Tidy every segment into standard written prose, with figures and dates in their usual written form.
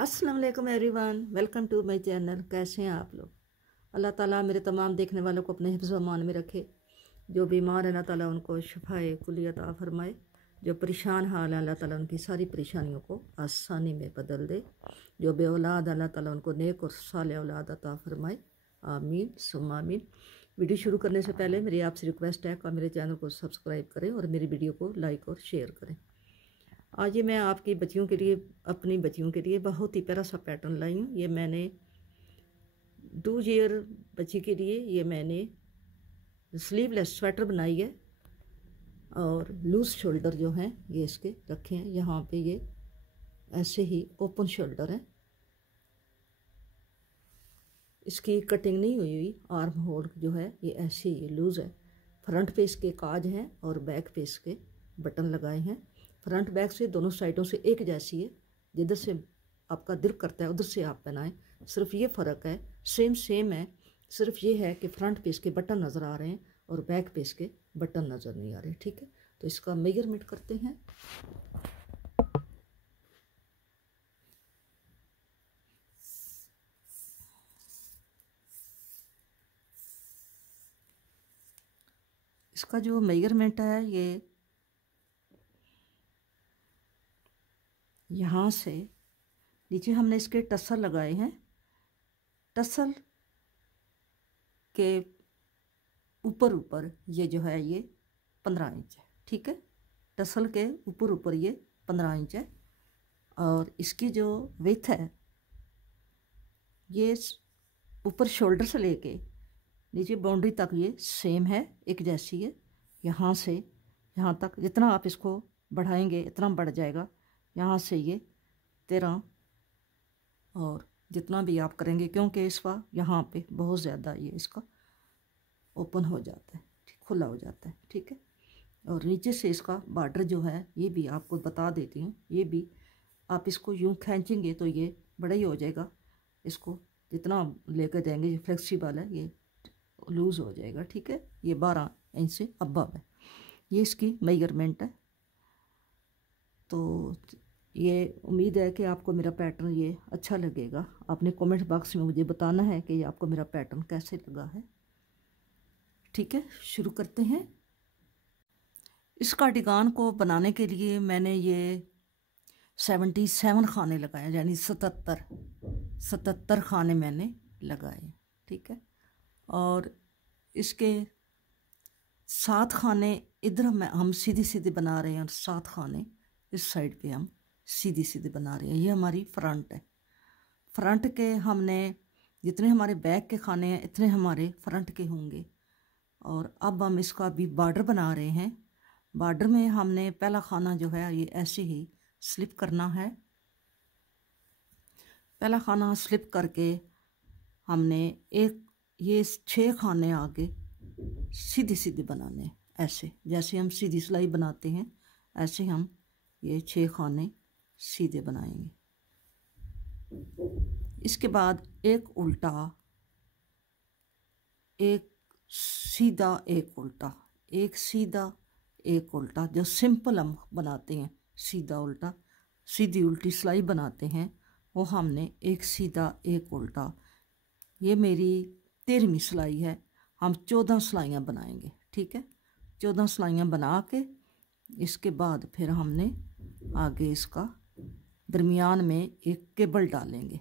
अस्सलाम वालेकुम everyone, welcome to my channel. कैसे हैं आप लोग? अल्लाह ताला मेरे तमाम देखने वालों को अपने हिफ्ज़ व अमान में रखे। जो बीमार है अल्लाह ताला उनको शिफाए कुली अता फरमाए। जो परेशान हाल है अल्लाह ताला उनकी सारी परेशानियों को आसानी में बदल दे। जो बे औलाद अल्लाह ताला उनको नेक और साले औलाद अता फरमाए। आमीन सुम्मा आमीन। वीडियो शुरू करने से पहले मेरी आपसे रिक्वेस्ट है कि मेरे चैनल को सब्सक्राइब करें और मेरी वीडियो को लाइक और शेयर करें। आज ये मैं आपकी बच्चियों के लिए, अपनी बच्चियों के लिए बहुत ही प्यारा सा पैटर्न लाई हूँ। ये मैंने 2 ईयर बच्ची के लिए ये मैंने स्लीवलेस स्वेटर बनाई है और लूज़ शोल्डर जो हैं ये इसके रखे हैं। यहाँ पे ये ऐसे ही ओपन शोल्डर है, इसकी कटिंग नहीं हुई हुई। आर्म होल जो है ये ऐसे ही लूज़ है। फ्रंट पे इसके काज हैं और बैक पे इसके बटन लगाए हैं। फ्रंट बैक से दोनों साइडों से एक जैसी है। जिधर से आपका दिल करता है उधर से आप पहनाएं। सिर्फ ये फ़र्क है, सेम है। सिर्फ ये है कि फ्रंट पे इसके बटन नज़र आ रहे हैं और बैक पे इसके बटन नज़र नहीं आ रहे। ठीक है, तो इसका मेजरमेंट करते हैं। इसका जो मेजरमेंट है ये यहाँ से नीचे हमने इसके टसल लगाए हैं। टसल के ऊपर ये जो है ये 15 इंच है। ठीक है, टसल के ऊपर ये 15 इंच है। और इसकी जो विड्थ है ये ऊपर शोल्डर से लेके नीचे बाउंड्री तक ये सेम है, एक जैसी है। यहाँ से यहाँ तक जितना आप इसको बढ़ाएंगे इतना बढ़ जाएगा। यहाँ से ये 13 और जितना भी आप करेंगे, क्योंकि इसका यहाँ पे बहुत ज़्यादा ये इसका ओपन हो जाता है, खुला हो जाता है। ठीक है, और नीचे से इसका बॉर्डर जो है ये भी आपको बता देती हूँ। ये भी आप इसको यूँ खींचेंगे तो ये बड़ा ही हो जाएगा। इसको जितना लेकर जाएंगे ये फ्लेक्सिबल है, ये लूज़ हो जाएगा। ठीक है, ये 12 इंच से अबव है। ये इसकी मेजरमेंट है। तो ये उम्मीद है कि आपको मेरा पैटर्न ये अच्छा लगेगा। आपने कमेंट बॉक्स में मुझे बताना है कि आपको मेरा पैटर्न कैसे लगा है। ठीक है, शुरू करते हैं। इस कार्डिगान को बनाने के लिए मैंने ये 77 खाने लगाए, यानी 77 खाने मैंने लगाए। ठीक है, और इसके 7 खाने इधर हम सीधी सीधी बना रहे हैं और 7 खाने इस साइड पे हम सीधी सीधी बना रहे हैं। ये हमारी फ्रंट है। फ्रंट के हमने जितने हमारे बैक के खाने हैं इतने हमारे फ्रंट के होंगे। और अब हम इसका भी बॉर्डर बना रहे हैं। बॉर्डर में हमने पहला खाना जो है ये ऐसे ही स्लिप करना है। पहला खाना स्लिप करके हमने एक ये 6 खाने आगे सीधी सीधी बनाने, ऐसे जैसे हम सीधी सिलाई बनाते हैं ऐसे हम ये 6 खाने सीधे बनाएंगे। इसके बाद एक उल्टा, एक सीधा, एक उल्टा, एक सीधा, एक उल्टा। जो सिंपल हम बनाते हैं सीधा उल्टा, सीधी उल्टी सिलाई बनाते हैं, वो हमने एक सीधा एक उल्टा। ये मेरी 13वीं सिलाई है। हम 14 सिलाइयाँ बनाएंगे। ठीक है, 14 सिलाइयाँ बना के इसके बाद फिर हमने आगे इसका दरमियान में एक केबल डालेंगे।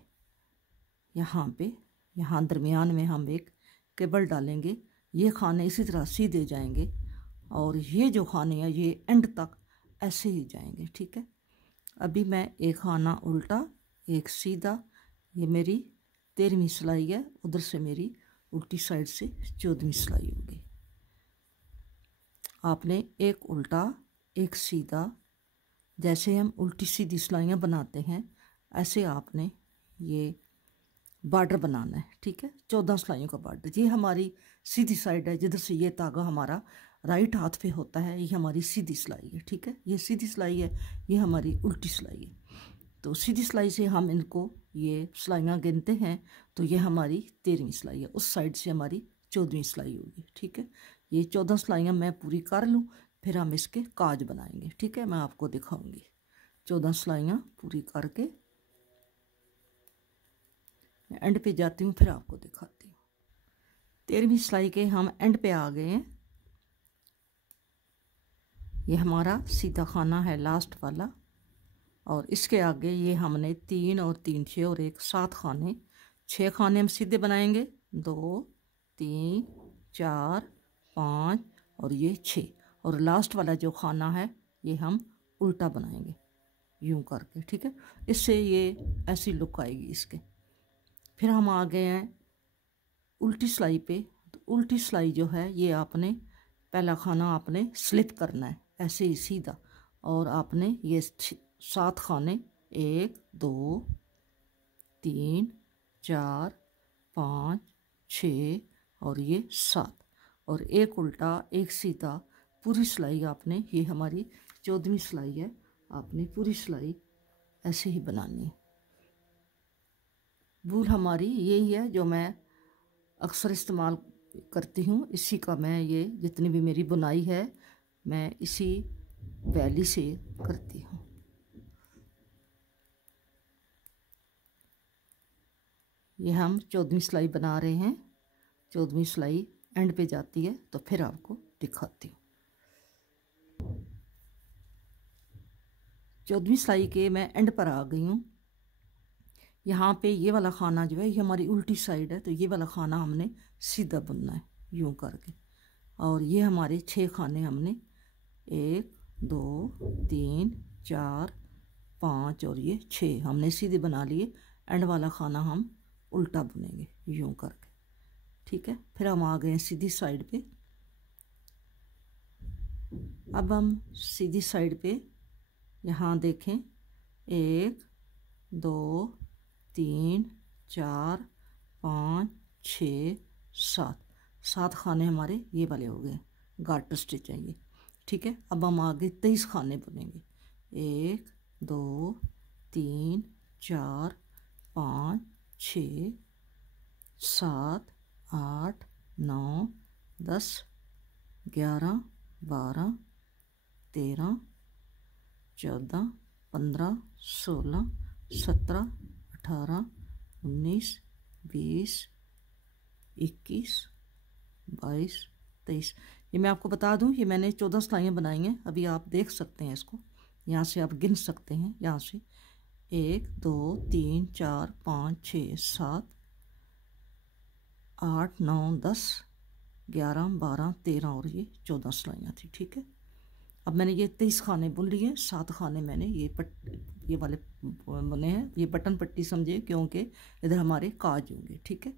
यहाँ पे यहाँ दरमियान में हम एक केबल डालेंगे। ये खाने इसी तरह सीधे जाएंगे और ये जो खाने हैं ये एंड तक ऐसे ही जाएंगे। ठीक है, अभी मैं एक खाना उल्टा एक सीधा, ये मेरी 13वीं सिलाई है। उधर से मेरी उल्टी साइड से 14वीं सिलाई होगी। आपने एक उल्टा एक सीधा, जैसे हम उल्टी सीधी सिलाइयाँ बनाते हैं ऐसे आपने ये बॉर्डर बनाना है। ठीक है, 14 सिलाइयों का बॉर्डर। ये हमारी सीधी साइड है, जिधर से ये धागा हमारा राइट हाथ पे होता है, ये हमारी सीधी सिलाई है। ठीक है, ये सीधी सिलाई है, ये हमारी उल्टी सिलाई है। तो सीधी सिलाई से हम इनको ये सिलाइयाँ गिनते हैं तो ये हमारी 13वीं सिलाई है। उस साइड से हमारी 14वीं सिलाई होगी। ठीक है, ये 14 सिलाइयाँ मैं पूरी कर लूँ फिर हम इसके काज बनाएंगे। ठीक है, मैं आपको दिखाऊंगी। 14 सिलाइयाँ पूरी करके एंड पे जाती हूँ, फिर आपको दिखाती हूँ। 13वीं सिलाई के हम एंड पे आ गए हैं। ये हमारा सीधा खाना है लास्ट वाला, और इसके आगे ये हमने 3 और 3 6 और 1 7 खाने, 6 खाने हम सीधे बनाएंगे, 2 3 4 5 और ये 6, और लास्ट वाला जो खाना है ये हम उल्टा बनाएंगे यूं करके, ठीक है। इससे ये ऐसी लुक आएगी इसके। फिर हम आ गए हैं उल्टी सिलाई पे। तो उल्टी सिलाई जो है ये आपने पहला खाना आपने स्लिप करना है ऐसे ही सीधा, और आपने ये 7 खाने 1 2 3 4 5 6 और ये 7, और एक उल्टा एक सीधा, पूरी सिलाई आपने, ये हमारी 14वीं सिलाई है, आपने पूरी सिलाई ऐसे ही बनानी है। वूल हमारी यही है जो मैं अक्सर इस्तेमाल करती हूँ, इसी का मैं ये जितनी भी मेरी बुनाई है मैं इसी वैली से करती हूँ। ये हम 14वीं सिलाई बना रहे हैं। 14वीं सिलाई एंड पे जाती है तो फिर आपको दिखाती हूँ। 14वीं सिलाई के मैं एंड पर आ गई हूँ। यहाँ पे ये वाला खाना जो है ये हमारी उल्टी साइड है, तो ये वाला खाना हमने सीधा बुनना है यूं करके, और ये हमारे 6 खाने हमने 1 2 3 4 5 और ये 6 हमने सीधे बना लिए। एंड वाला खाना हम उल्टा बुनेंगे यूं करके, ठीक है। फिर हम आ गए सीधी साइड पे। अब हम सीधी साइड पे यहाँ देखें 1 2 3 4 5 6 7 खाने हमारे ये वाले हो गए, गार्टर स्टिच है ये, ठीक है। अब हम आगे 23 खाने बुनेंगे, 1 2 3 4 5 6 7 8 9 10 11 12 13 14 15 16 17 18 19 20 21 22 23। ये मैं आपको बता दूं, ये मैंने 14 सिलाइयाँ बनाई हैं। अभी आप देख सकते हैं इसको, यहाँ से आप गिन सकते हैं, यहाँ से 1 2 3 4 5 6 7 8 9 10 11 12 13 और ये 14 सिलाइयाँ थी, ठीक है। अब मैंने ये 23 खाने बुन लिए, 7 खाने मैंने ये वाले बने हैं, ये बटन पट्टी समझिए क्योंकि इधर हमारे काज होंगे, ठीक है।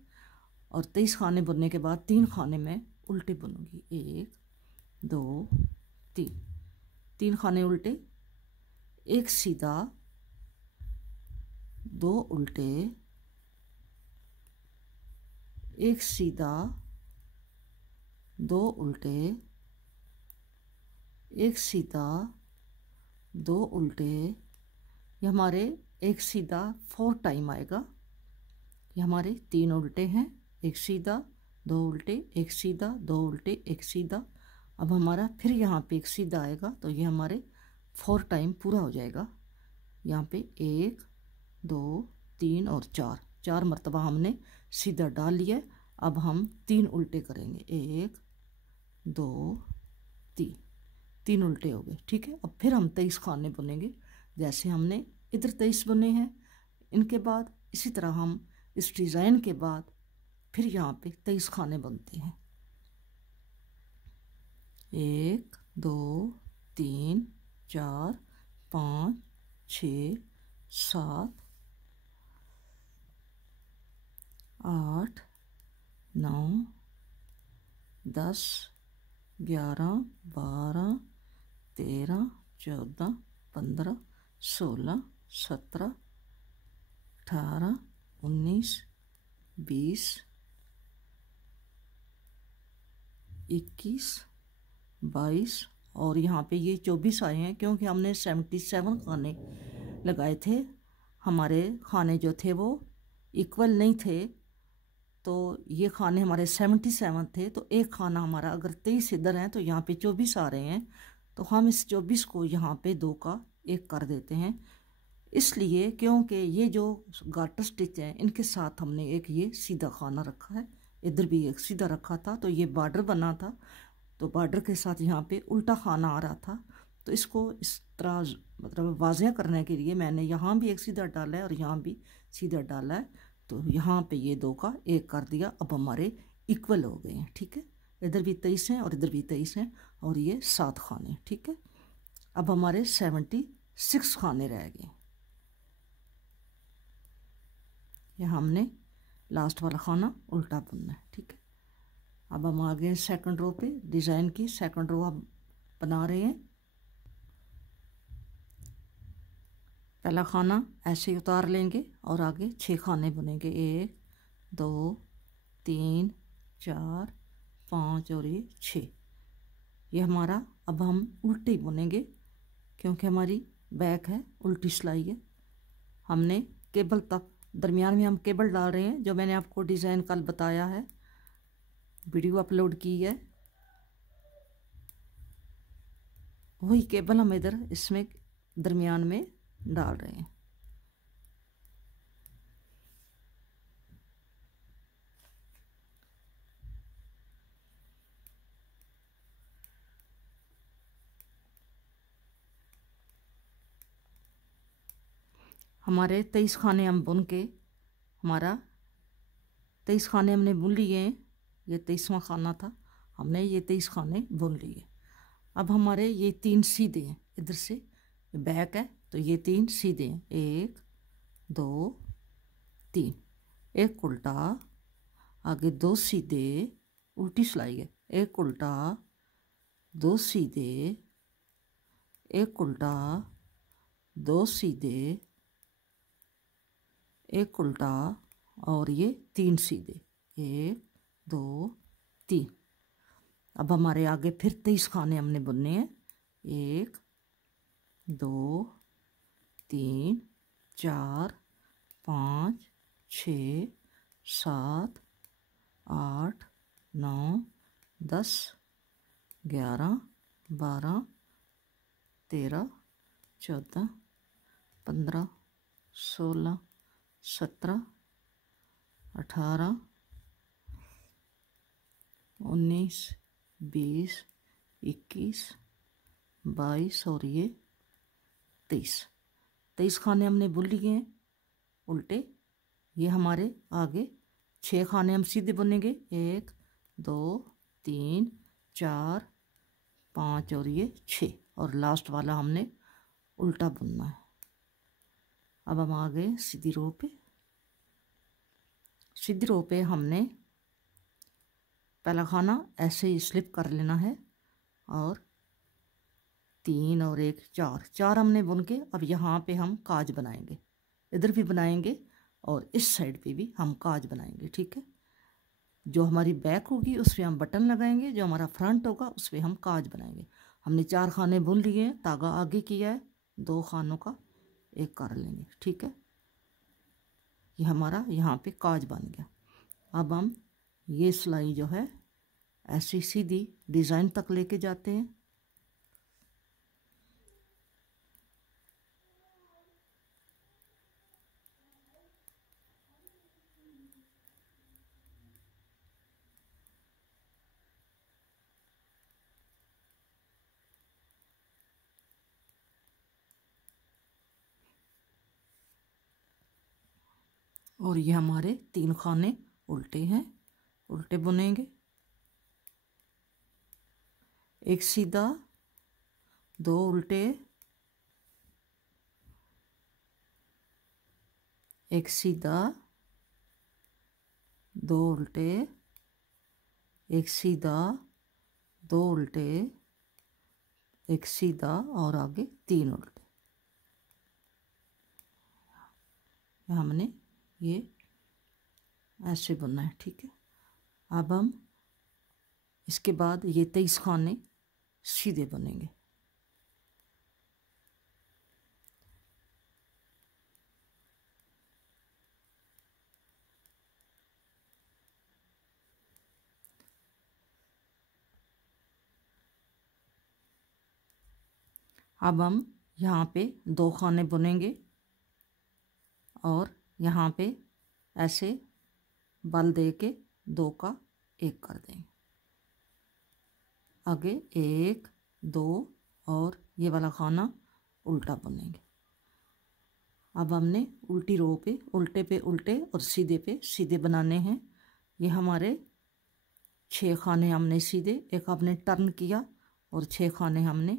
और 23 खाने बुनने के बाद 3 खाने मैं उल्टे बुनूंगी, 1 2 3 खाने उल्टे, एक सीधा, 2 उल्टे, एक सीधा, 2 उल्टे, एक सीधा, 2 उल्टे। ये हमारे एक सीधा 4 टाइम आएगा। ये हमारे 3 उल्टे हैं, एक सीधा, 2 उल्टे, एक सीधा, 2 उल्टे, एक सीधा। अब हमारा फिर यहाँ पे एक सीधा आएगा, तो ये हमारे 4 टाइम पूरा हो जाएगा। यहाँ पे 1 2 3 और 4 मरतबा हमने सीधा डाल लिया। अब हम 3 उल्टे करेंगे, 1 2 3 उल्टे हो गए, ठीक है। अब फिर हम 23 खाने बुनेंगे, जैसे हमने इधर 23 बुने हैं, इनके बाद इसी तरह हम इस डिज़ाइन के बाद फिर यहाँ पे 23 खाने बनते हैं, 1 2 3 4 5 6 7 8 9 10 11 12 13 14 15 16 17 18 19 20 21 22 और यहाँ पे ये 24 आए हैं क्योंकि हमने 77 खाने लगाए थे। हमारे खाने जो थे वो इक्वल नहीं थे, तो ये खाने हमारे 77 थे, तो एक खाना हमारा अगर 23 इधर हैं तो यहाँ पे 24 आ रहे हैं, तो हम इस 24 को यहाँ पे 2 का 1 कर देते हैं। इसलिए क्योंकि ये जो गार्टर स्टिच है इनके साथ हमने एक ये सीधा खाना रखा है, इधर भी एक सीधा रखा था, तो ये बॉर्डर बना था, तो बॉर्डर के साथ यहाँ पे उल्टा खाना आ रहा था। तो इसको इस तरह मतलब वाज़ह करने के लिए मैंने यहाँ भी एक सीधा डाला है और यहाँ भी सीधा डाला है, तो यहाँ पे ये दो का एक कर दिया। अब हमारे इक्वल हो गए हैं, ठीक है। इधर भी 23 हैं और इधर भी 23 हैं और ये 7 खाने, ठीक है। अब हमारे 76 खाने रह गए। ये हमने लास्ट वाला खाना उल्टा बुनना है, ठीक है। अब हम आ गए सेकंड रो पे। डिज़ाइन की सेकंड रो अब बना रहे हैं। पहला खाना ऐसे ही उतार लेंगे और आगे 6 खाने बुनेंगे, 1 2 3 4 5 और ये 6। ये हमारा अब हम उल्टी बुनेंगे क्योंकि हमारी बैक है, उल्टी सिलाई है। हमने केबल तक दरमियान में हम केबल डाल रहे हैं, जो मैंने आपको डिज़ाइन कल बताया है, वीडियो अपलोड की है, वही केबल हम इधर इसमें दरमियान में डाल रहे हैं। हमारे 23 खाने हम बुन के, हमारा 23 खाने हमने बुन लिए हैं। ये 23वां खाना था, हमने ये 23 खाने बुन लिए। अब हमारे ये 3 सीधे हैं, इधर से बैक है तो ये 3 सीधे हैं, 1 2 3। एक उल्टा, आगे 2 सीधे, उल्टी सिलाई है, एक उल्टा 2 सीधे, एक उल्टा 2 सीधे, एक उल्टा और ये 3 सीधे, 1 2 3। अब हमारे आगे फिर 23 खाने हमने बुनने हैं, 1 2 3 4 5 6 7 8 9 10 11 12 13 14 15 16 17 18 19 20 21 22 और ये 23 खाने हमने बुन लिए हैं उल्टे। ये हमारे आगे 6 खाने हम सीधे बुनेंगे, 1 2 3 4 5 और ये 6, और लास्ट वाला हमने उल्टा बुनना है। अब हम आ गए सीधी रो पे। सीधी रो पे हमने पहला खाना ऐसे ही स्लिप कर लेना है और 3 और 1 4 हमने बुन के अब यहाँ पे हम काज बनाएंगे, इधर भी बनाएंगे और इस साइड पे भी हम काज बनाएंगे, ठीक है। जो हमारी बैक होगी उस पर हम बटन लगाएंगे, जो हमारा फ्रंट होगा उस पर हम काज बनाएंगे। हमने 4 खाने बुन लिए हैं, धागा आगे किया है, 2 खानों का एक कर लेंगे, ठीक है। ये हमारा यहाँ पे काज बन गया। अब हम ये सिलाई जो है ऐसी सीधी डिज़ाइन तक लेके जाते हैं। और ये हमारे 3 खाने उल्टे हैं, उल्टे बुनेंगे, एक सीधा 2 उल्टे, एक सीधा 2 उल्टे, एक सीधा 2 उल्टे, एक सीधा और आगे 3 उल्टे। हमने ये ऐसे बुनना है, ठीक है। अब हम इसके बाद ये 23 खाने सीधे बुनेंगे। अब हम यहाँ पे 2 खाने बुनेंगे, और यहाँ पे ऐसे बल दे के 2 का 1 कर देंगे। आगे 1 2 और ये वाला खाना उल्टा बुनेंगे। अब हमने उल्टी रो पे उल्टे और सीधे पे सीधे बनाने हैं। ये हमारे 6 खाने हमने सीधे, एक हमने टर्न किया और 6 खाने हमने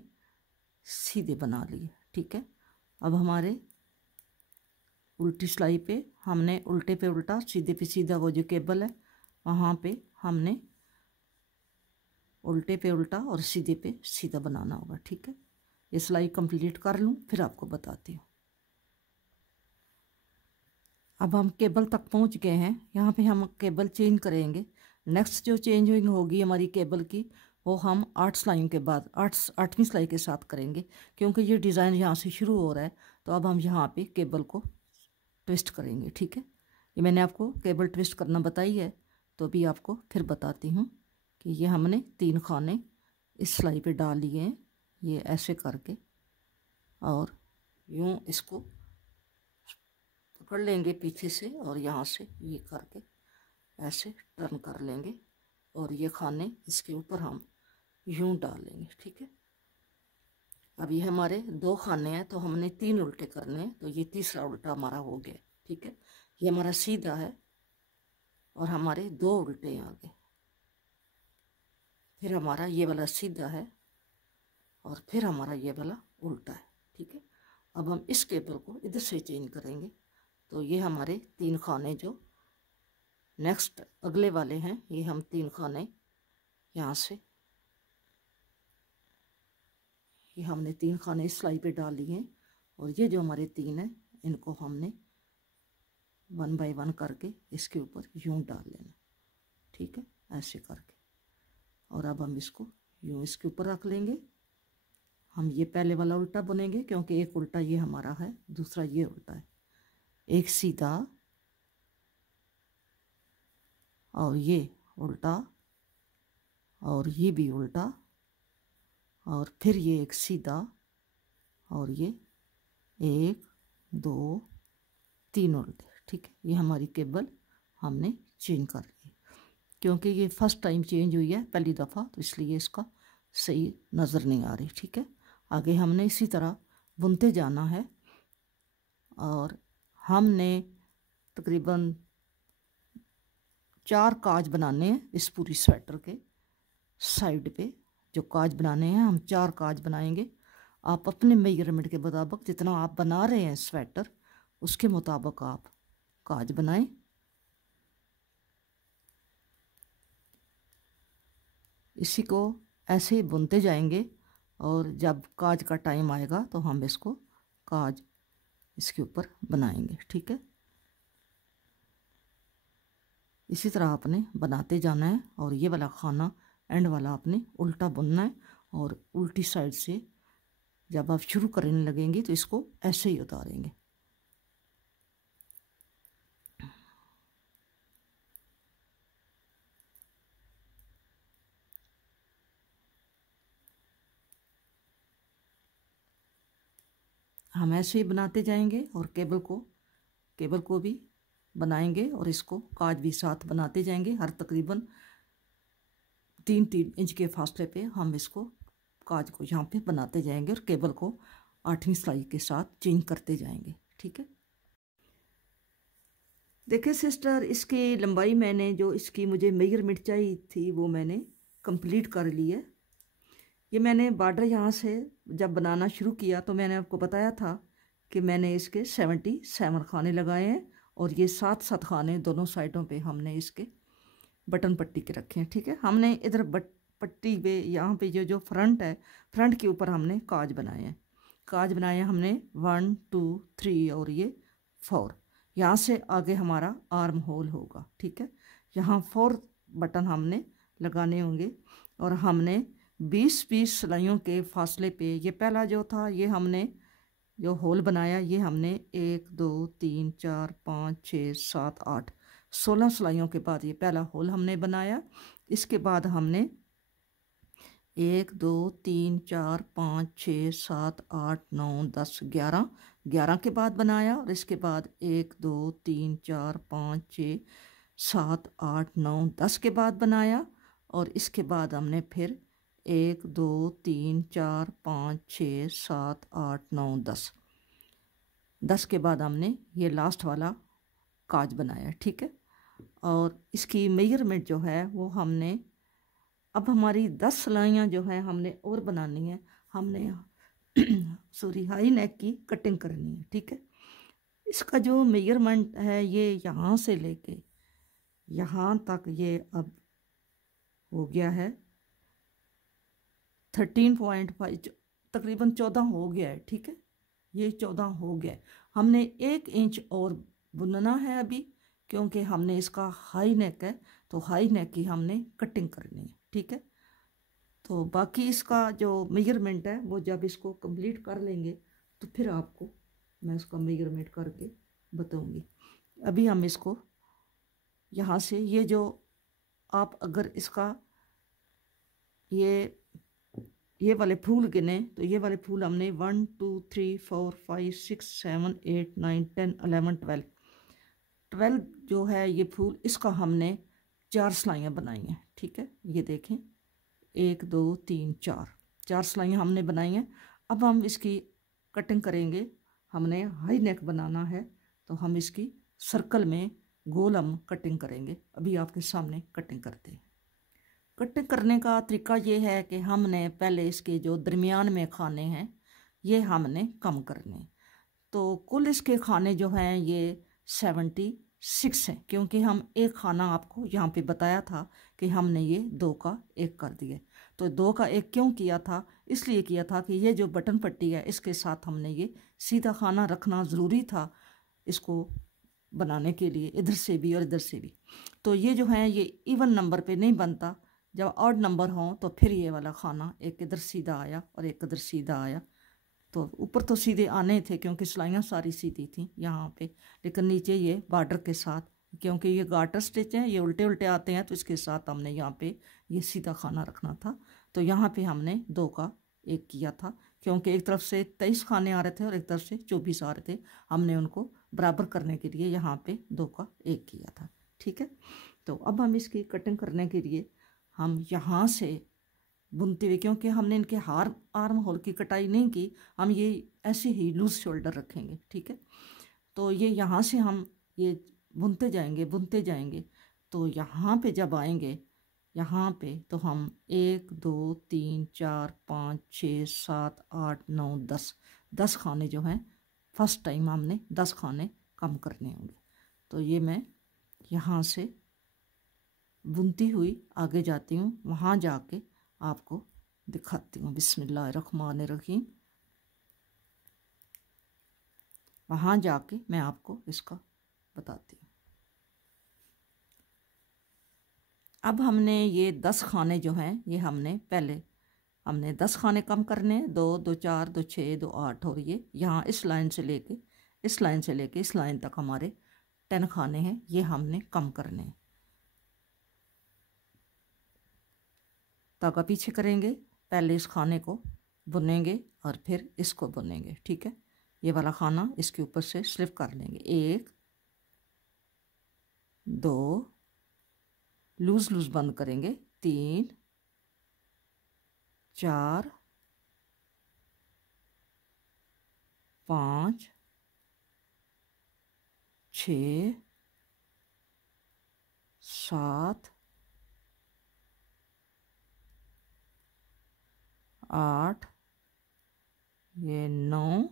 सीधे बना लिए। ठीक है, अब हमारे उल्टी सिलाई पे हमने उल्टे पे उल्टा सीधे पे सीधा वो जो केबल है वहाँ पे हमने उल्टे पे उल्टा और सीधे पे सीधा बनाना होगा। ठीक है, ये सिलाई कंप्लीट कर लूँ फिर आपको बताती हूँ। अब हम केबल तक पहुँच गए हैं। यहाँ पे हम केबल चेंज करेंगे। नेक्स्ट जो चेंजिंग होगी हमारी केबल की वो हम 8 सिलाइयों के बाद 8वीं सिलाई के साथ करेंगे, क्योंकि ये डिज़ाइन यहाँ से शुरू हो रहा है। तो अब हम यहाँ पे केबल को ट्विस्ट करेंगे। ठीक है, ये मैंने आपको केबल ट्विस्ट करना बताई है, तो अभी आपको फिर बताती हूँ कि ये हमने 3 खाने इस सिलाई पे डाल लिए हैं, ये ऐसे करके, और यूँ इसको पकड़ लेंगे पीछे से और यहाँ से ये करके ऐसे टर्न कर लेंगे और ये खाने इसके ऊपर हम यूँ डाल लेंगे। ठीक है, अब ये हमारे 2 खाने हैं तो हमने 3 उल्टे करने हैं, तो ये तीसरा उल्टा हमारा हो गया। ठीक है, ये हमारा सीधा है और हमारे 2 उल्टे हैं आगे, फिर हमारा ये वाला सीधा है और फिर हमारा ये वाला उल्टा है। ठीक है, अब हम इस केबल को इधर से चेंज करेंगे। तो ये हमारे 3 खाने जो नेक्स्ट अगले वाले हैं, ये हम 3 खाने यहाँ से, ये हमने 3 खाने इस सिलाई पे डाल लिए हैं और ये जो हमारे 3 हैं इनको हमने 1 बाय 1 करके इसके ऊपर यूँ डाल लेना। ठीक है, ऐसे करके, और अब हम इसको यूँ इसके ऊपर रख लेंगे। हम ये पहले वाला उल्टा बुनेंगे क्योंकि एक उल्टा ये हमारा है, दूसरा ये उल्टा है। एक सीधा और ये उल्टा और ये भी उल्टा और फिर ये एक सीधा और ये 1 2 3 उल्टे। ठीक है, ये हमारी केबल हमने चेंज कर ली, क्योंकि ये फर्स्ट टाइम चेंज हुई है पहली दफ़ा, तो इसलिए इसका सही नज़र नहीं आ रही। ठीक है, आगे हमने इसी तरह बुनते जाना है और हमने तकरीबन 4 काज बनाने हैं इस पूरी स्वेटर के साइड पे। जो काज बनाने हैं हम 4 काज बनाएंगे। आप अपने मेजरमेंट के मुताबिक जितना आप बना रहे हैं स्वेटर उसके मुताबिक आप काज बनाएं। इसी को ऐसे ही बुनते जाएंगे और जब काज का टाइम आएगा तो हम इसको काज इसके ऊपर बनाएंगे। ठीक है, इसी तरह आपने बनाते जाना है और ये वाला खाना एंड वाला आपने उल्टा बुनना है और उल्टी साइड से जब आप शुरू करने लगेंगे तो इसको ऐसे ही उतारेंगे। हम ऐसे ही बनाते जाएंगे और केबल को भी बनाएंगे और इसको काज भी साथ बनाते जाएंगे। हर तकरीबन 3-3 इंच के फासले पे हम इसको काज को यहाँ पे बनाते जाएंगे और केबल को 8वीं सिलाई के साथ चेंज करते जाएंगे। ठीक है, देखिए सिस्टर, इसकी लंबाई मैंने जो इसकी मुझे मेजरमेंट चाहिए थी वो मैंने कंप्लीट कर ली है। ये मैंने बॉर्डर यहाँ से जब बनाना शुरू किया तो मैंने आपको बताया था कि मैंने इसके 77 खाने लगाए हैं और ये 7-7 खाने दोनों साइडों पे हमने इसके बटन पट्टी के रखे हैं। ठीक है, हमने इधर पट्टी पे यहाँ पे जो फ्रंट है, फ्रंट के ऊपर हमने काज बनाए हैं। काज बनाए हैं हमने 1 2 3 और ये 4। यहाँ से आगे हमारा आर्म होल होगा। ठीक है, यहाँ 4 बटन हमने लगाने होंगे और हमने 20-20 सिलाइयों के फासले पे, ये पहला जो था ये हमने जो होल बनाया ये हमने 1 2 3 4 5 6 7 8 16 सिलाइयों के बाद ये पहला होल हमने बनाया। इसके बाद हमने 1 2 3 4 5 6 7 8 9 10 11, 11 के बाद बनाया और इसके बाद 1 2 3 4 5 6 7 8 9 10 के बाद बनाया और इसके बाद हमने फिर 1 2 3 4 5 6 7 8 9 10, 10 के बाद हमने ये लास्ट वाला काज बनाया। ठीक है, और इसकी मेजरमेंट जो है वो हमने, अब हमारी 10 सिलाइयाँ जो है हमने और बनानी है, हमने सॉरी हाई नेक की कटिंग करनी है। ठीक है, इसका जो मेजरमेंट है ये यहाँ से लेके यहाँ तक ये अब हो गया है 13.5, तकरीबन 14 हो गया है। ठीक है, ये 14 हो गया है। हमने 1 इंच और बुनना है अभी, क्योंकि हमने इसका हाई नेक है तो हाई नेक की हमने कटिंग करनी है। ठीक है, तो बाकी इसका जो मेजरमेंट है वो जब इसको कंप्लीट कर लेंगे तो फिर आपको मैं इसका मेजरमेंट करके बताऊंगी। अभी हम इसको यहाँ से ये जो आप अगर इसका ये वाले फूल गिने तो ये वाले फूल हमने 1 2 3 4 5 6 7 8 9 10 11 12 जो है ये फूल, इसका हमने 4 सिलाइयाँ बनाई हैं। ठीक है, ये देखें 1 2 3 4 सिलाइयाँ हमने बनाई हैं। अब हम इसकी कटिंग करेंगे। हमने हाई नेक बनाना है तो हम इसकी सर्कल में गोल हम कटिंग करेंगे। अभी आपके सामने कटिंग करते हैं। कटिंग करने का तरीका ये है कि हमने पहले इसके जो दरमियान में खाने हैं ये हमने कम करने, तो कुल इसके खाने जो हैं ये 76 हैं, क्योंकि हम एक खाना आपको यहाँ पे बताया था कि हमने ये 2 का 1 कर दिए। तो 2 का 1 क्यों किया था? इसलिए किया था कि ये जो बटन पट्टी है इसके साथ हमने ये सीधा खाना रखना ज़रूरी था इसको बनाने के लिए, इधर से भी और इधर से भी। तो ये जो है ये इवन नंबर पे नहीं बनता, जब ऑड नंबर हो तो फिर ये वाला खाना एक इधर सीधा आया और एक इधर सीधा आया। तो ऊपर तो सीधे आने थे क्योंकि सिलाइयाँ सारी सीधी थी यहाँ पे, लेकिन नीचे ये बॉर्डर के साथ, क्योंकि ये गार्टर स्टिच हैं ये उल्टे उल्टे आते हैं तो इसके साथ हमने यहाँ पे ये सीधा खाना रखना था। तो यहाँ पे हमने 2 का 1 किया था, क्योंकि एक तरफ से 23 खाने आ रहे थे और एक तरफ से 24 आ रहे थे। हमने उनको बराबर करने के लिए यहाँ पे 2 का 1 किया था। ठीक है, तो अब हम इसकी कटिंग करने के लिए हम यहाँ से बुनते हुए, क्योंकि हमने इनके आर्म होल की कटाई नहीं की, हम ये ऐसे ही लूज शोल्डर रखेंगे। ठीक है, तो ये यहाँ से हम ये बुनते जाएंगे। तो यहाँ पे जब आएंगे यहाँ पे तो हम 1 2 3 4 5 6 7 8 9 10 खाने जो हैं फर्स्ट टाइम हमने 10 खाने कम करने होंगे। तो ये मैं यहाँ से बुनती हुई आगे जाती हूँ, वहाँ जाके आपको दिखाती हूँ। बिस्मिल्लाहिर्रहमानिर्रहीम। वहाँ जाके मैं आपको इसका बताती हूँ। अब हमने ये 10 खाने जो हैं ये हमने 10 खाने कम करने, 2 2 4 2 6 2 8, और ये यहाँ इस लाइन से लेके इस लाइन तक हमारे 10 खाने हैं, ये हमने कम करने हैं। धागा पीछे करेंगे, पहले इस खाने को बुनेंगे और फिर इसको बुनेंगे। ठीक है, ये वाला खाना इसके ऊपर से स्लिप कर लेंगे। 1 2 लूज बंद करेंगे, 3 4 5 6 7 8, ये 9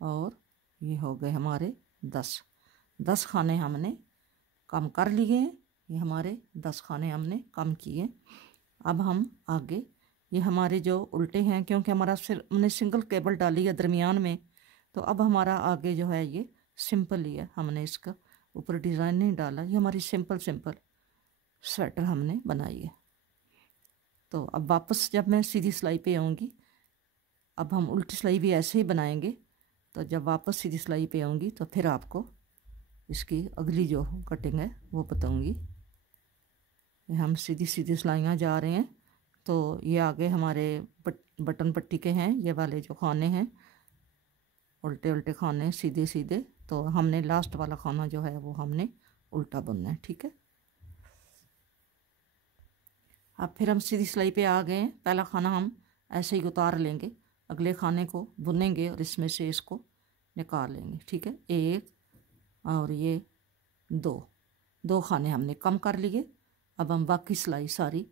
और ये हो गए हमारे 10 खाने हमने कम कर लिए हैं। ये हमारे 10 खाने हमने कम किए। अब हम आगे, ये हमारे जो उल्टे हैं, क्योंकि हमारा हमने सिंगल केबल डाली है दरमियान में, तो अब हमारा आगे जो है ये सिंपल ही है, हमने इसका ऊपर डिज़ाइन नहीं डाला। ये हमारी सिंपल स्वेटर हमने बनाई है। तो अब वापस जब मैं सीधी सिलाई पे आऊँगी, अब हम उल्टी सिलाई भी ऐसे ही बनाएंगे। तो जब वापस सीधी सिलाई पे आऊँगी तो फिर आपको इसकी अगली जो कटिंग है वो बताऊँगी। हम सीधी सिलाइयाँ जा रहे हैं तो ये आगे हमारे बटन पट्टी के हैं, ये वाले जो खाने हैं, उल्टे उल्टे खाने, सीधे सीधे। तो हमने लास्ट वाला खाना जो है वो हमने उल्टा बुनना है, ठीक है। अब फिर हम सीधी सिलाई पे आ गए हैं। पहला खाना हम ऐसे ही उतार लेंगे, अगले खाने को बुनेंगे और इसमें से इसको निकाल लेंगे, ठीक है। एक और ये दो खाने हमने कम कर लिए। अब हम बाकी सिलाई सारी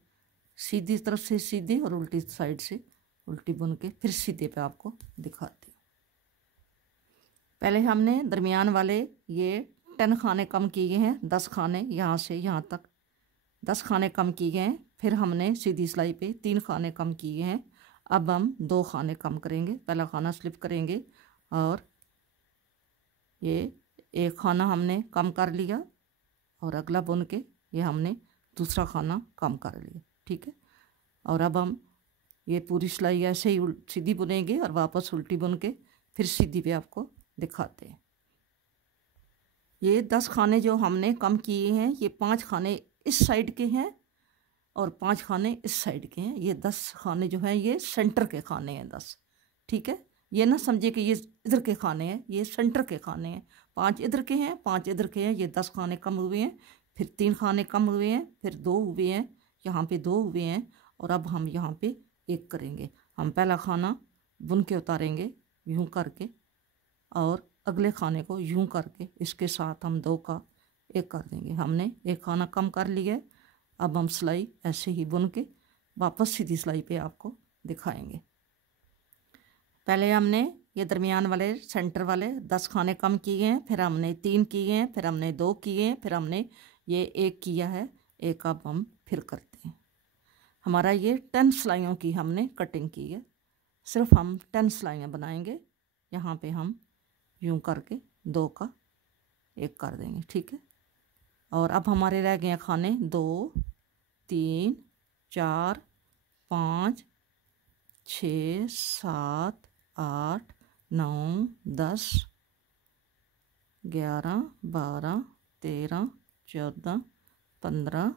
सीधी तरफ से सीधी और उल्टी साइड से उल्टी बुन के फिर सीधे पे आपको दिखाती हूँ। पहले हमने दरमियान वाले ये 10 खाने कम किए हैं, 10 खाने यहाँ से यहाँ तक 10 खाने कम किए हैं। फिर हमने सीधी सिलाई पे 3 खाने कम किए हैं। अब हम 2 खाने कम करेंगे, पहला खाना स्लिप करेंगे और ये एक खाना हमने कम कर लिया और अगला बुन के ये हमने दूसरा खाना कम कर लिया, ठीक है। और अब हम ये पूरी सिलाई ऐसे ही सीधी बुनेंगे और वापस उल्टी बुन के फिर सीधी पे आपको दिखाते हैं। ये 10 खाने जो हमने कम किए हैं, ये 5 खाने इस साइड के हैं और 5 खाने इस साइड के हैं। ये 10 खाने जो हैं ये सेंटर के खाने हैं 10, ठीक है। ये ना समझे कि ये इधर के खाने हैं, ये सेंटर के खाने हैं। 5 इधर के हैं, 5 इधर के हैं। ये 10 खाने कम हुए हैं, फिर 3 खाने कम हुए हैं, फिर 2 हुए हैं, यहाँ पे 2 हुए हैं और अब हम यहाँ पे 1 करेंगे। हम पहला खाना बुन के उतारेंगे यूँ करके और अगले खाने को यूँ करके इसके साथ हम 2 का 1 कर देंगे। हमने एक खाना कम कर लिया है। अब हम सिलाई ऐसे ही बुन के वापस सीधी सिलाई पे आपको दिखाएंगे। पहले हमने ये दरमियान वाले सेंटर वाले 10 खाने कम किए हैं, फिर हमने 3 किए हैं, फिर हमने 2 किए हैं, फिर हमने ये 1 किया है। एक अब हम फिर करते हैं। हमारा ये 10 सिलाइयों की हमने कटिंग की है। सिर्फ हम 10 सिलाइयाँ बनाएंगे। यहाँ पे हम यूँ करके 2 का 1 कर देंगे, ठीक है। और अब हमारे रह गए खाने 2 3 4 5 6 7 8 9 10 11 12 13 14 15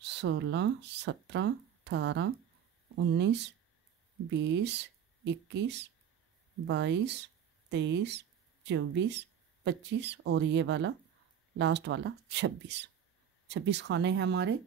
16 17 18 19 20 21 22 23 24 25 और ये वाला लास्ट वाला 26 खाने हैं हमारे।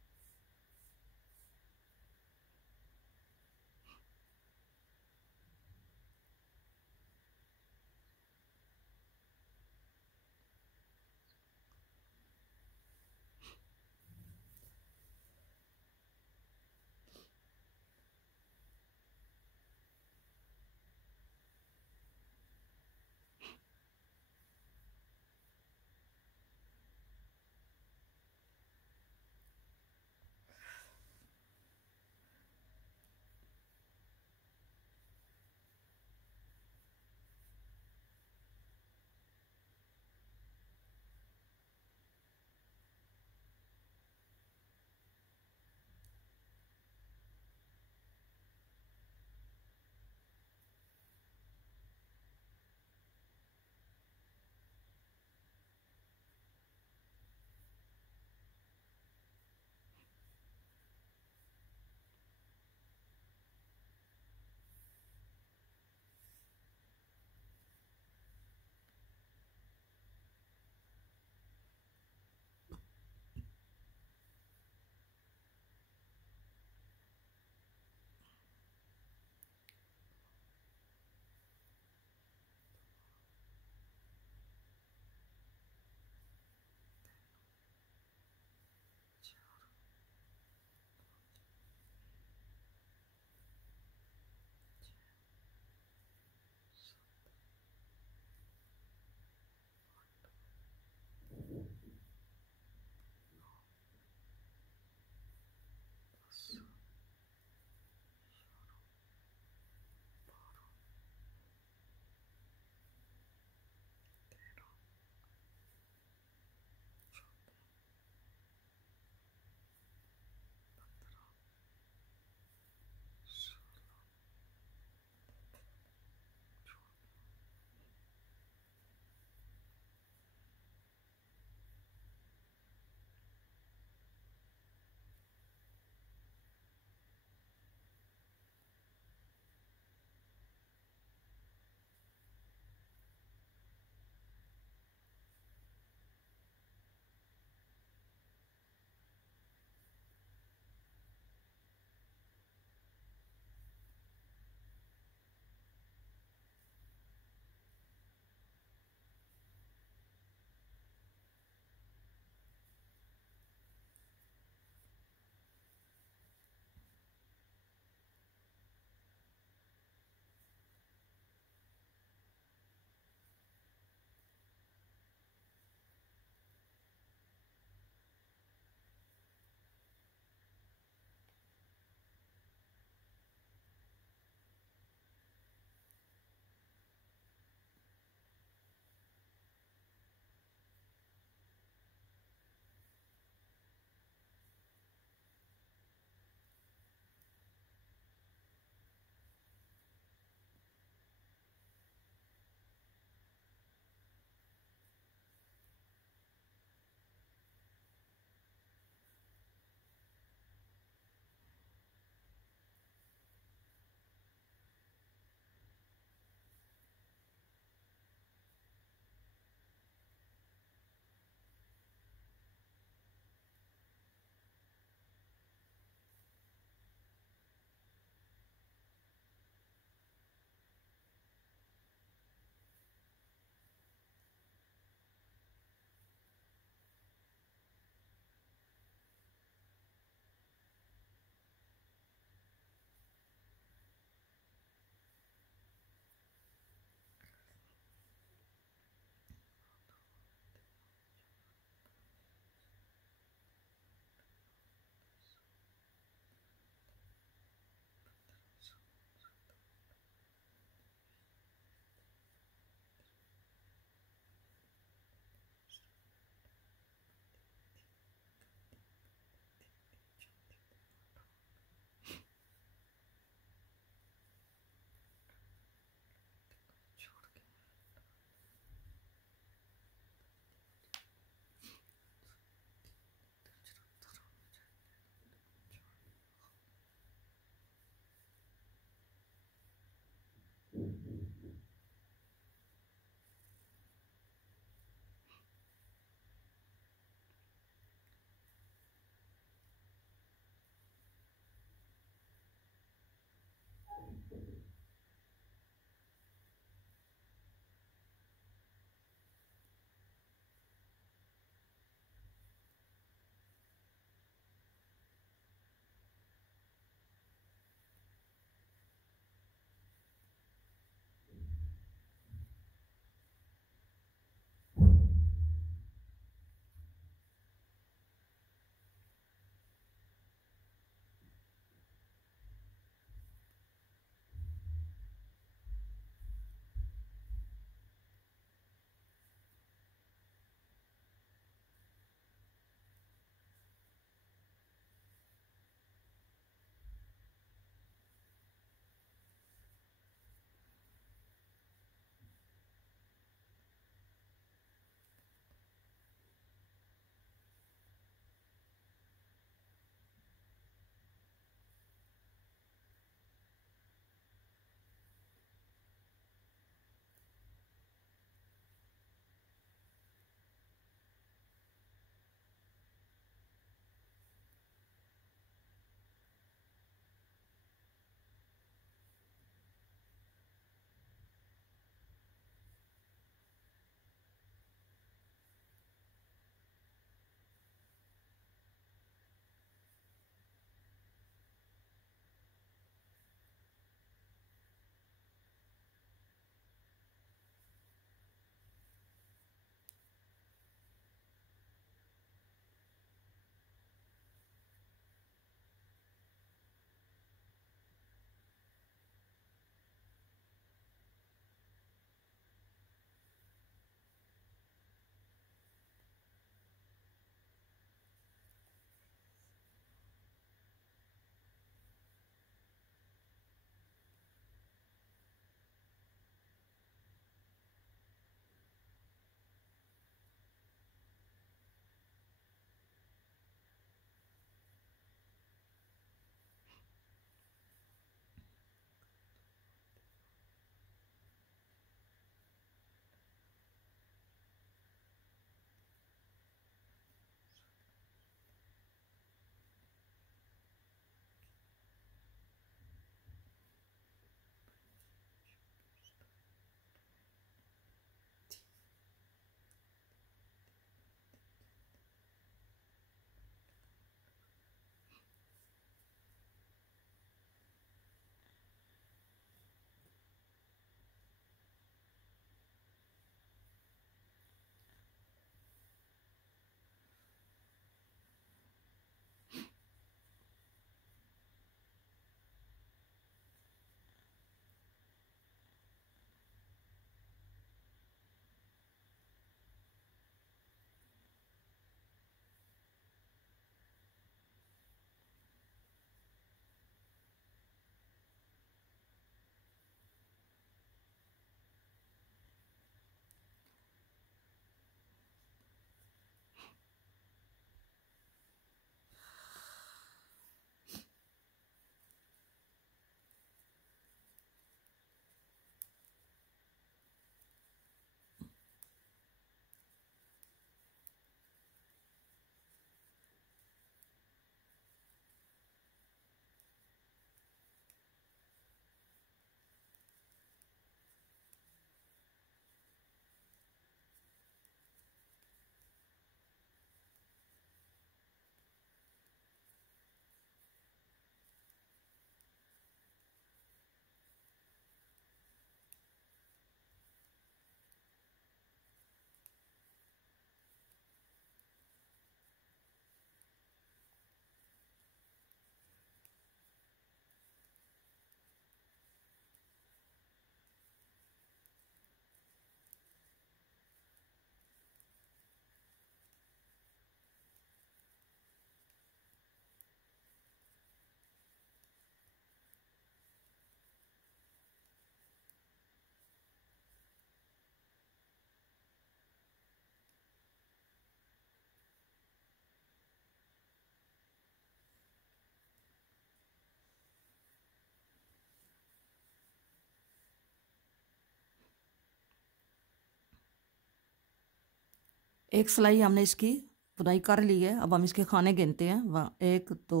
एक सिलाई हमने इसकी बुनाई कर ली है। अब हम इसके खाने गिनते हैं। 1 2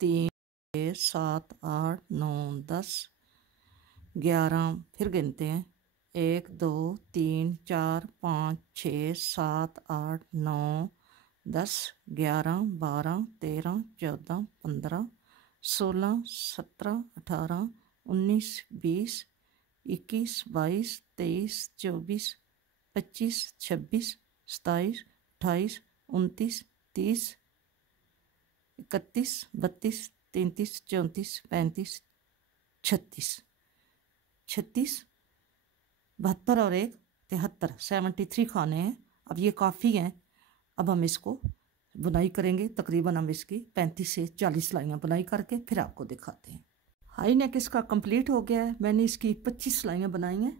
3 6 7 8 9 10 11। फिर गिनते हैं 1 2 3 4 5 6 7 8 9 10 11 12 13 14 15 16 17 18 19 20 21 22 23 24 25 26 27 28 29 30 31 32 33 34 35 36 36 72 और 1 73 73 खाने हैं। अब ये काफ़ी हैं। अब हम इसको बुनाई करेंगे। तकरीबन हम इसकी 35 से 40 सिलाइयाँ बुनाई करके फिर आपको दिखाते हैं। हाई नेक इसका कंप्लीट हो गया है। मैंने इसकी 25 सिलाइयाँ बनाई हैं।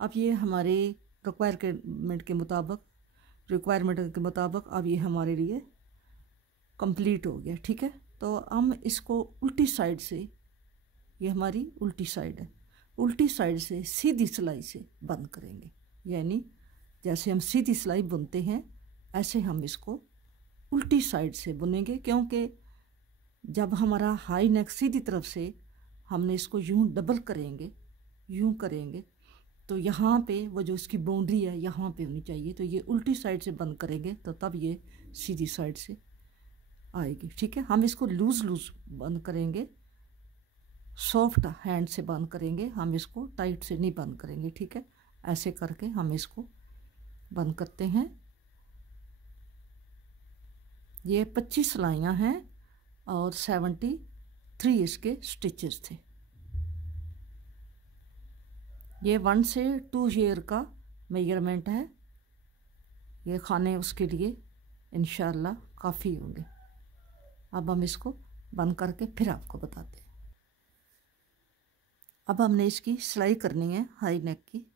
अब ये हमारे रिक्वायरमेंट के मुताबिक अब ये हमारे लिए कंप्लीट हो गया। ठीक है, तो हम इसको उल्टी साइड से, ये हमारी उल्टी साइड है, उल्टी साइड से सीधी सिलाई से बंद करेंगे। यानी जैसे हम सीधी सिलाई बुनते हैं ऐसे हम इसको उल्टी साइड से बुनेंगे, क्योंकि जब हमारा हाई नेक सीधी तरफ से हमने इसको यूं डबल करेंगे, यूं करेंगे, तो यहाँ पे वो जो इसकी बाउंड्री है यहाँ पे होनी चाहिए। तो ये उल्टी साइड से बंद करेंगे तो तब ये सीधी साइड से आएगी। ठीक है, हम इसको लूज़ बंद करेंगे, सॉफ्ट हैंड से बंद करेंगे, हम इसको टाइट से नहीं बंद करेंगे। ठीक है, ऐसे करके हम इसको बंद करते हैं। ये 25 सिलाइयाँ हैं और 73 इसके स्टिचेस थे। ये 1 से 2 ईयर का मेजरमेंट है। ये खाने उसके लिए इंशाल्लाह काफ़ी होंगे। अब हम इसको बंद करके फिर आपको बताते हैं। अब हमने इसकी सिलाई करनी है हाई नेक की,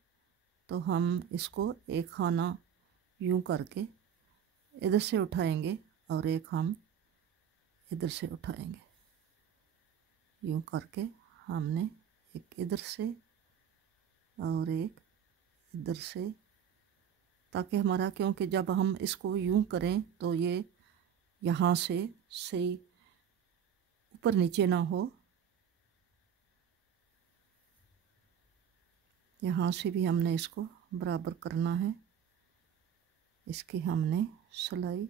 तो हम इसको एक खाना यूं करके इधर से उठाएंगे और एक हम इधर से उठाएंगे। यूं करके हमने एक इधर से और एक इधर से, ताकि हमारा, क्योंकि जब हम इसको यूं करें तो ये यहाँ से सही ऊपर नीचे ना हो। यहाँ से भी हमने इसको बराबर करना है। इसकी हमने सिलाई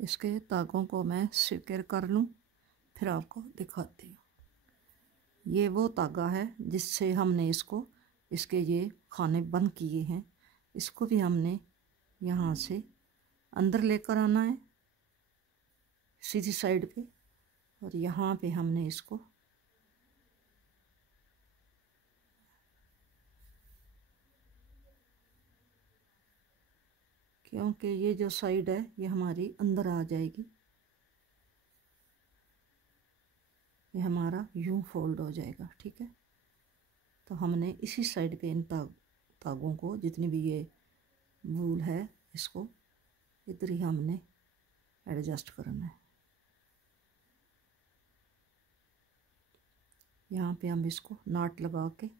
इसके तागों को मैं सिक्योर कर लूँ, फिर आपको दिखाती हूँ। ये वो तागा है जिससे हमने इसको, इसके ये खाने बंद किए हैं। इसको भी हमने यहाँ से अंदर लेकर आना है सीधी साइड पे, और यहाँ पे हमने इसको क्योंकि ये जो साइड है ये हमारी अंदर आ जाएगी, ये हमारा यूं फोल्ड हो जाएगा। ठीक है, तो हमने इसी साइड पे इन तागों को, जितनी भी ये वूल है, इसको इधर ही हमने एडजस्ट करना है। यहाँ पे हम इसको नाट लगा के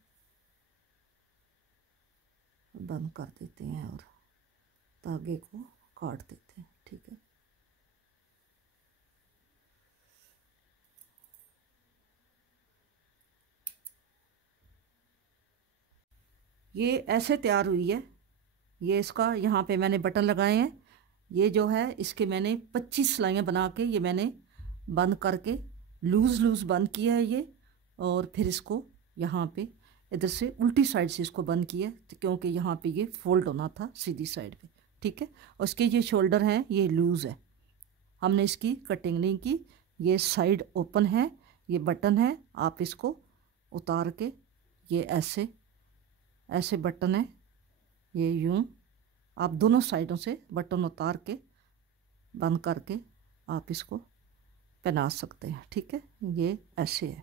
बंद कर देते हैं और धागे को काट देते हैं। ठीक है, ये ऐसे तैयार हुई है। ये इसका यहाँ पे मैंने बटन लगाए हैं। ये जो है इसके मैंने 25 सिलाइयाँ बना के ये मैंने बंद करके लूज़ बंद किया है ये, और फिर इसको यहाँ पे इधर से उल्टी साइड से इसको बंद किया, क्योंकि यहाँ पे ये फोल्ड होना था सीधी साइड पे। ठीक है, और इसके ये शोल्डर हैं ये लूज़ है, हमने इसकी कटिंग नहीं की। ये साइड ओपन है, ये बटन है, आप इसको उतार के ये ऐसे ऐसे बटन है, ये यूं आप दोनों साइडों से बटन उतार के बंद करके आप इसको पहना सकते हैं। ठीक है, ये ऐसे है।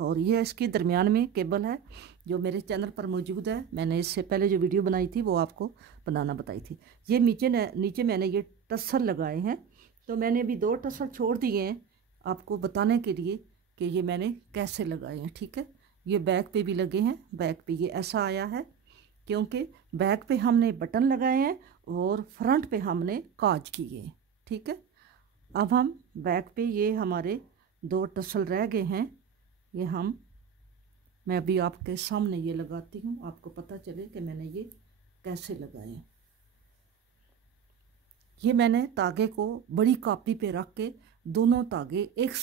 और ये इसकी दरमियान में केबल है जो मेरे चैनल पर मौजूद है। मैंने इससे पहले जो वीडियो बनाई थी वो आपको बनाना बताई थी। ये नीचे मैंने ये टसल लगाए हैं, तो मैंने अभी 2 टसल छोड़ दिए हैं आपको बताने के लिए कि ये मैंने कैसे लगाए हैं। ठीक है, ये बैक पे भी लगे हैं। बैक पे ये ऐसा आया है क्योंकि बैक पे हमने बटन लगाए हैं और फ्रंट पे हमने काज किए हैं। ठीक है, अब हम बैक पे ये हमारे 2 टसल रह गए हैं, ये मैं अभी आपके सामने ये लगाती हूँ, आपको पता चले कि मैंने ये कैसे लगाए हैं। ये मैंने तागे को बड़ी कापी पे रख के दोनों तागे एक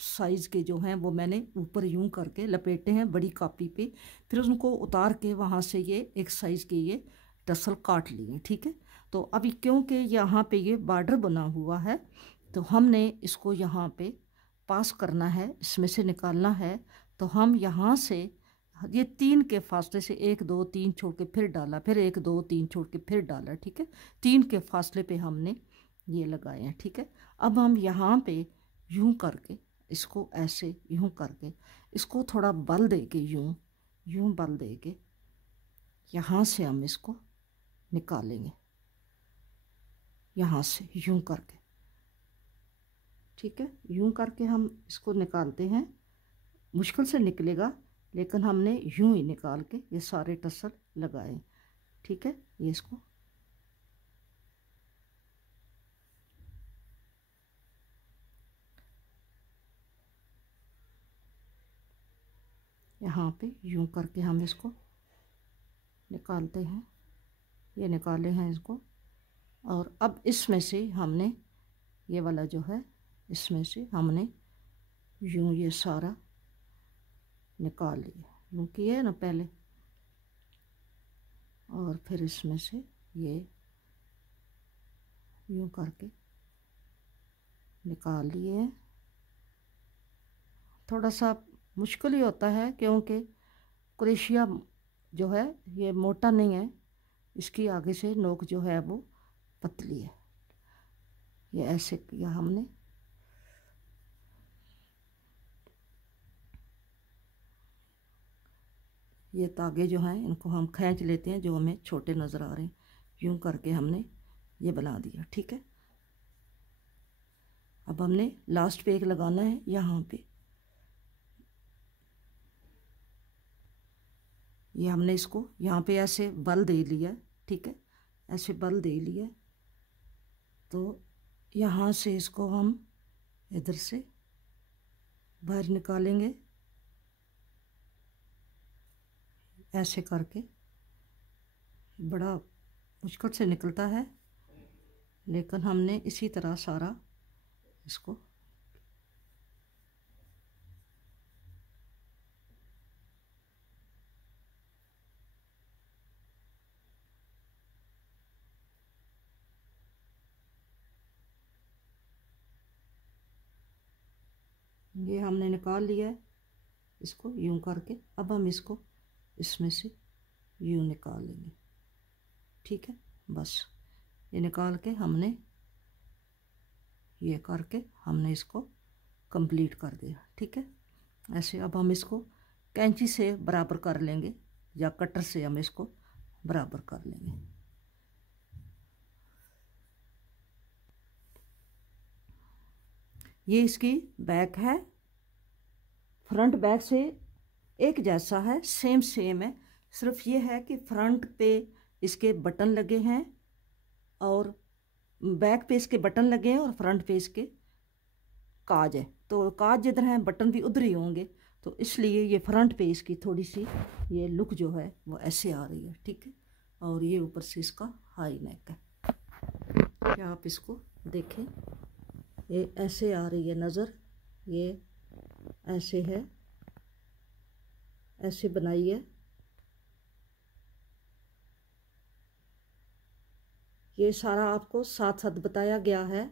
साइज़ के जो हैं वो मैंने ऊपर यूं करके लपेटे हैं बड़ी कापी पे, फिर उनको उतार के वहाँ से ये एक साइज़ के ये टसल काट लिए। ठीक है, तो अभी क्योंकि यहाँ पे ये बॉर्डर बना हुआ है तो हमने इसको यहाँ पे पास करना है, इसमें से निकालना है। तो हम यहाँ से ये 3 के फासले से 1 2 3 छोड़ के फिर डाला, फिर 1 2 3 छोड़ के फिर डाला। ठीक है, 3 के फासले पे हमने ये लगाए हैं। ठीक है, अब हम यहाँ पे यूं करके इसको ऐसे यूं करके इसको थोड़ा बल दे के यूं बल दे के यहाँ से हम इसको निकालेंगे, यहाँ से यूं करके। ठीक है, यूं करके हम इसको निकालते हैं। मुश्किल से निकलेगा लेकिन हमने यूं ही निकाल के ये सारे टसल लगाए। ठीक है, ये इसको यहाँ पे यूं करके हम इसको निकालते हैं, ये निकाले हैं इसको। और अब इसमें से हमने ये वाला जो है इसमें से हमने यूं ये सारा निकाल लिया, यूं किया ना पहले, और फिर इसमें से ये यूं करके निकाल लिए। थोड़ा सा मुश्किल ही होता है क्योंकि क्रोशिया जो है ये मोटा नहीं है, इसकी आगे से नोक जो है वो पतली है। ये ऐसे किया हमने, ये तागे जो हैं इनको हम खींच लेते हैं जो हमें छोटे नज़र आ रहे हैं, यूं करके हमने ये बना दिया। ठीक है, अब हमने लास्ट पे एक लगाना है यहाँ पे, ये हमने इसको यहाँ पे ऐसे बल दे लिया। ठीक है, ऐसे बल दे लिया तो यहाँ से इसको हम इधर से बाहर निकालेंगे ऐसे करके। बड़ा मुश्किल से निकलता है लेकिन हमने इसी तरह सारा इसको ये हमने निकाल लिया है इसको यूं करके। अब हम इसको इसमें से यूं निकाल लेंगे। ठीक है, बस ये निकाल के हमने ये करके हमने इसको कंप्लीट कर दिया। ठीक है, ऐसे अब हम इसको कैंची से बराबर कर लेंगे या कटर से हम इसको बराबर कर लेंगे। ये इसकी बैक है, फ्रंट बैक से एक जैसा है, सेम है। सिर्फ ये है कि फ्रंट पे इसके बटन लगे हैं और बैक पे इसके बटन लगे हैं और फ्रंट पे इसके काज है। तो काज जिधर हैं बटन भी उधर ही होंगे, तो इसलिए ये फ्रंट पे इसकी थोड़ी सी ये लुक जो है वो ऐसे आ रही है। ठीक है, और ये ऊपर से इसका हाई नेक है। क्या आप इसको देखें, ये ऐसे आ रही है नज़र, ये ऐसे है, ऐसे बनाई है। ये सारा आपको साथ साथ बताया गया है।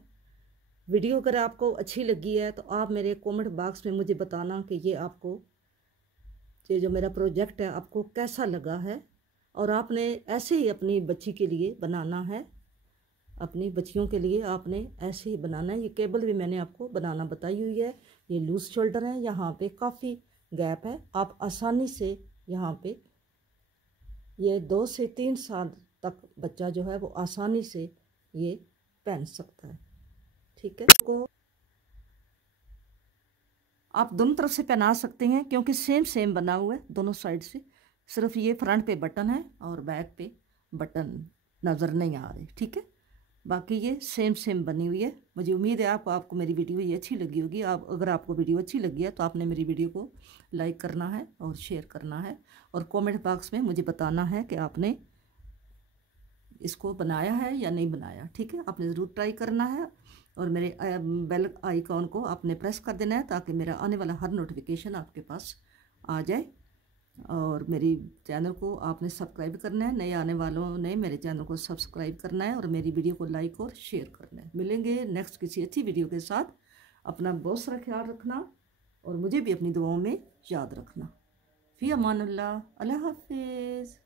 वीडियो अगर आपको अच्छी लगी है तो आप मेरे कमेंट बॉक्स में मुझे बताना कि ये आपको ये जो मेरा प्रोजेक्ट है आपको कैसा लगा है, और आपने ऐसे ही अपनी बच्ची के लिए बनाना है, अपनी बच्चियों के लिए आपने ऐसे ही बनाना है। ये केबल भी मैंने आपको बनाना बताई हुई है। ये लूज शोल्डर है, यहाँ पे काफ़ी गैप है, आप आसानी से यहाँ पे ये 2 से 3 साल तक बच्चा जो है वो आसानी से ये पहन सकता है। ठीक है, को आप दोनों तरफ से पहना सकते हैं क्योंकि सेम सेम बना हुआ है दोनों साइड से। सिर्फ ये फ्रंट पे बटन है और बैक पे बटन नज़र नहीं आ रहे। ठीक है, बाकी ये सेम सेम बनी हुई है। मुझे उम्मीद है आपको मेरी वीडियो ये अच्छी लगी होगी। आप अगर आपको वीडियो अच्छी लगी है तो आपने मेरी वीडियो को लाइक करना है और शेयर करना है, और कमेंट बॉक्स में मुझे बताना है कि आपने इसको बनाया है या नहीं बनाया। ठीक है, आपने ज़रूर ट्राई करना है, और मेरे बेल आइकॉन को आपने प्रेस कर देना है ताकि मेरा आने वाला हर नोटिफिकेशन आपके पास आ जाए। और मेरी चैनल को आपने सब्सक्राइब करना है, नए आने वालों ने मेरे चैनल को सब्सक्राइब करना है और मेरी वीडियो को लाइक और शेयर करना है। मिलेंगे नेक्स्ट किसी अच्छी वीडियो के साथ। अपना बहुत सारा ख्याल रखना और मुझे भी अपनी दुआओं में याद रखना। फ़ी अमानुल्लाह, अल्लाह हाफिज़।